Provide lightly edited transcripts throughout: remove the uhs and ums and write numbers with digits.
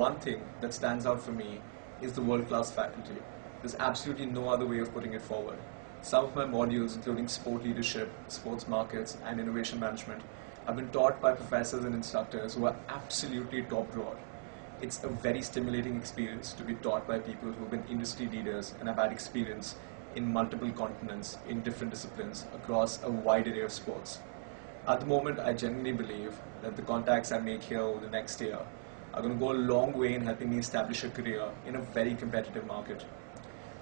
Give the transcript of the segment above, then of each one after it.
one thing that stands out for me is the world-class faculty. There's absolutely no other way of putting it forward. Some of my modules, including sport leadership, sports markets, and innovation management, have been taught by professors and instructors who are absolutely top drawer. It's a very stimulating experience to be taught by people who've been industry leaders and have had experience in multiple continents, in different disciplines, across a wide array of sports. At the moment, I genuinely believe that the contacts I make here over the next year are going to go a long way in helping me establish a career in a very competitive market.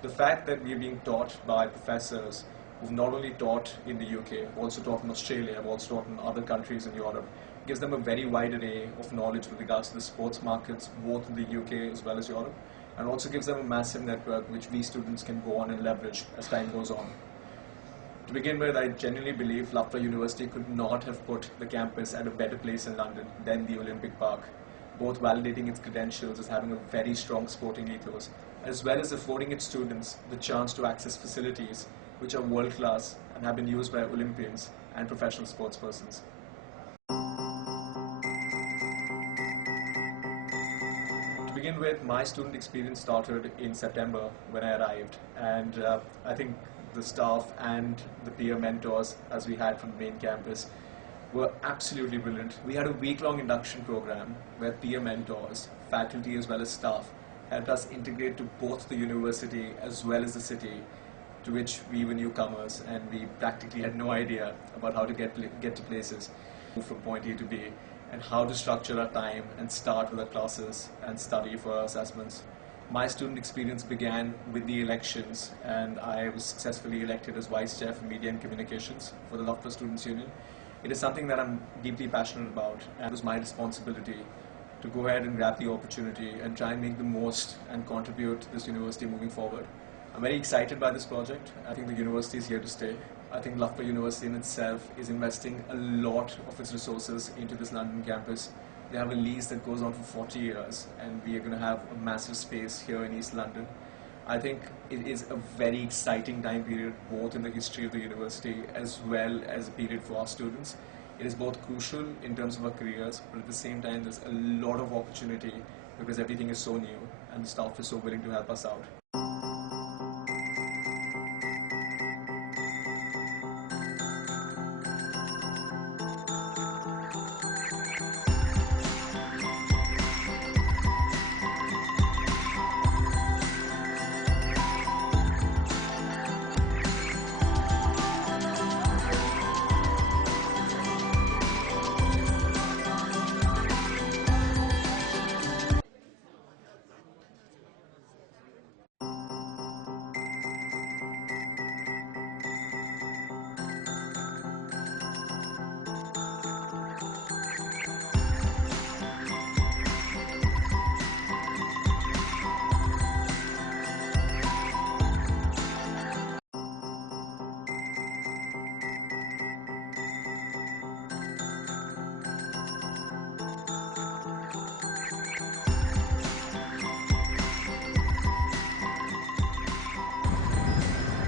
The fact that we are being taught by professors who've not only taught in the UK, have also taught in Australia, have also taught in other countries in Europe, gives them a very wide array of knowledge with regards to the sports markets, both in the UK as well as Europe, and also gives them a massive network which we students can go on and leverage as time goes on. To begin with, I genuinely believe Loughborough University could not have put the campus at a better place in London than the Olympic Park, both validating its credentials as having a very strong sporting ethos, as well as affording its students the chance to access facilities which are world-class and have been used by Olympians and professional sportspersons. To begin with, my student experience started in September when I arrived, and I think the staff and the peer mentors, as we had from the main campus, were absolutely brilliant. We had a week-long induction program where peer mentors, faculty as well as staff, helped us integrate to both the university as well as the city, to which we were newcomers and we practically had no idea about how to get to places, move from point A to B, and how to structure our time and start with our classes and study for our assessments. My student experience began with the elections, and I was successfully elected as Vice Chair for Media and Communications for the Loughborough Students' Union. It is something that I'm deeply passionate about, and it was my responsibility to go ahead and grab the opportunity and try and make the most and contribute to this university moving forward. I'm very excited by this project. I think the university is here to stay. I think Loughborough University in itself is investing a lot of its resources into this London campus. They have a lease that goes on for 40 years, and we are going to have a massive space here in East London. I think it is a very exciting time period, both in the history of the university as well as a period for our students. It is both crucial in terms of our careers, but at the same time there's a lot of opportunity because everything is so new and the staff is so willing to help us out.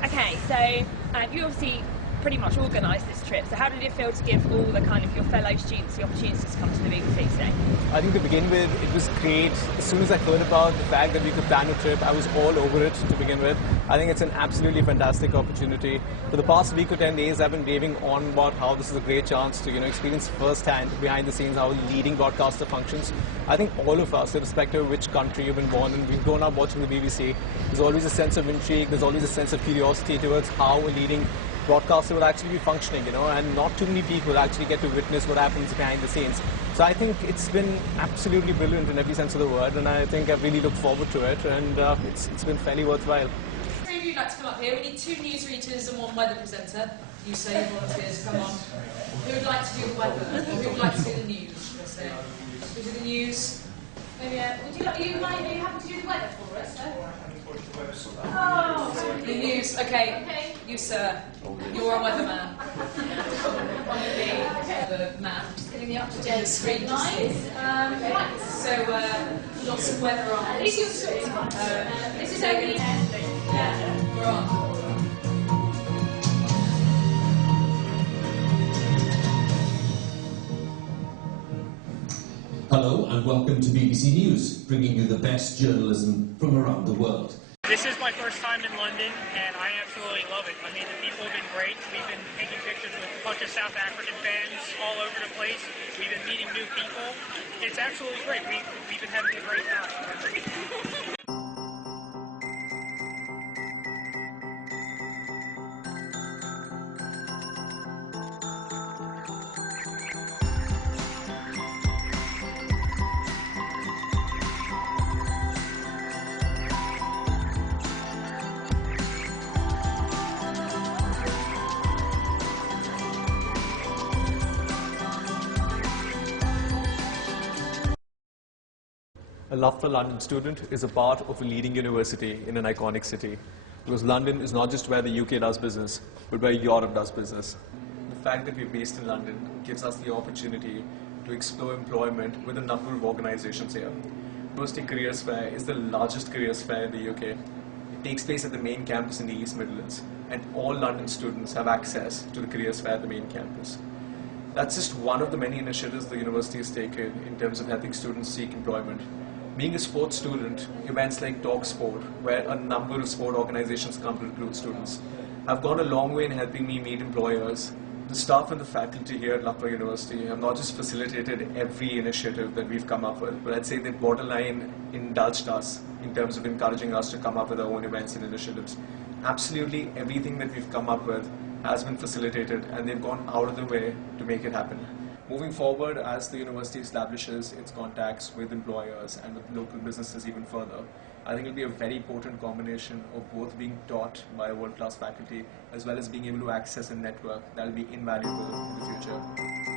Okay, so you obviously pretty much organised this trip, so how did it feel to give all the kind of your fellow students the opportunity to come to the BBC today? I think to begin with, it was great. As soon as I heard about the fact that we could plan a trip, I was all over it to begin with. I think it's an absolutely fantastic opportunity. For the past week or 10 days, I've been raving on about how this is a great chance to experience firsthand, behind the scenes, how a leading broadcaster functions. I think all of us, irrespective of which country you've been born in, we've grown up watching the BBC. There's always a sense of intrigue, there's always a sense of curiosity towards how a leading broadcaster will actually be functioning, and not too many people actually get to witness what happens behind the scenes. So I think it's been absolutely brilliant in every sense of the word, and I think I really look forward to it, and it's been fairly worthwhile. Three of you like to come up here. We need 2 newsreaders and 1 weather presenter. You say volunteers, come on. Who would like to do the weather? Or who would like to do the news? Let's say. Who do the news? Maybe, are you happy to do the weather for us? Oh, the news. Okay. You, sir. You're a weatherman. I'm going to be the man. Just getting the up-to-date screen lines. Right. So, lots of weather on. This is only. Yeah. We're on. Hello. Hello and welcome to BBC News, bringing you the best journalism from around the world. This is my first time in London and I absolutely love it. I mean, the people have been great. We've been taking pictures with a bunch of South African fans all over the place. We've been meeting new people. It's absolutely great. We've been having a great time. A love for London student is a part of a leading university in an iconic city, because London is not just where the UK does business, but where Europe does business. The fact that we're based in London gives us the opportunity to explore employment with a number of organizations here. University Careers Fair is the largest careers fair in the UK. It takes place at the main campus in the East Midlands, and all London students have access to the careers fair at the main campus. That's just one of the many initiatives the university has taken in terms of helping students seek employment. Being a sports student, events like Talk Sport, where a number of sport organizations come to recruit students, have gone a long way in helping me meet employers. The staff and the faculty here at Loughborough University have not just facilitated every initiative that we've come up with, but I'd say they've borderline indulged us in terms of encouraging us to come up with our own events and initiatives. Absolutely everything that we've come up with has been facilitated, and they've gone out of the way to make it happen. Moving forward, as the university establishes its contacts with employers and with local businesses even further, I think it'll be a very potent combination of both being taught by a world-class faculty as well as being able to access a network that will be invaluable in the future.